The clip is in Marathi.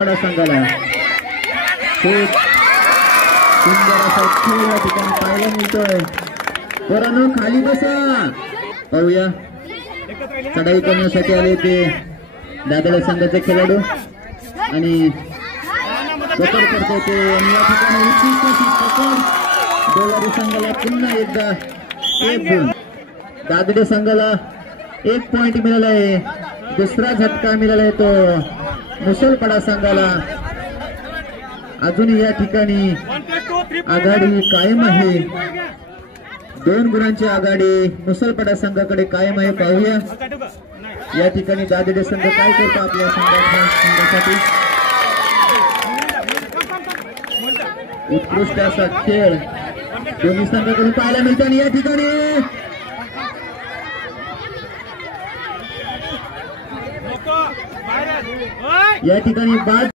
संघाला खूप सुंदर असा खेळ या ठिकाणी पाहायला मिळतोय। पोरांनो खाली बसा, पाहूया चढाई करण्यासाठी आले ते दादडे संघाचे खेळाडू आणि पकड करतो ते आणि या ठिकाणी उत्कृष्ट पकड डोलारी संघाला पुन्हा एकदा एक गुण, दादडे संघाला 1 पॉइंट मिळाला आहे। दुसरा झटका मिळाला आहे तो मुसलपाडा संघाला। अजून या ठिकाणी आघाडी कायम आहे, 2 गुणांची आघाडी मुसलपाडा संघाकडे कायम आहे। पाहूया या ठिकाणी दादडे संघ काय करतो आपल्या संघासाठी। उत्कृष्ट असा खेळ दोन्ही संघाकडून पाहायला मिळतो आणि या ठिकाणी बाद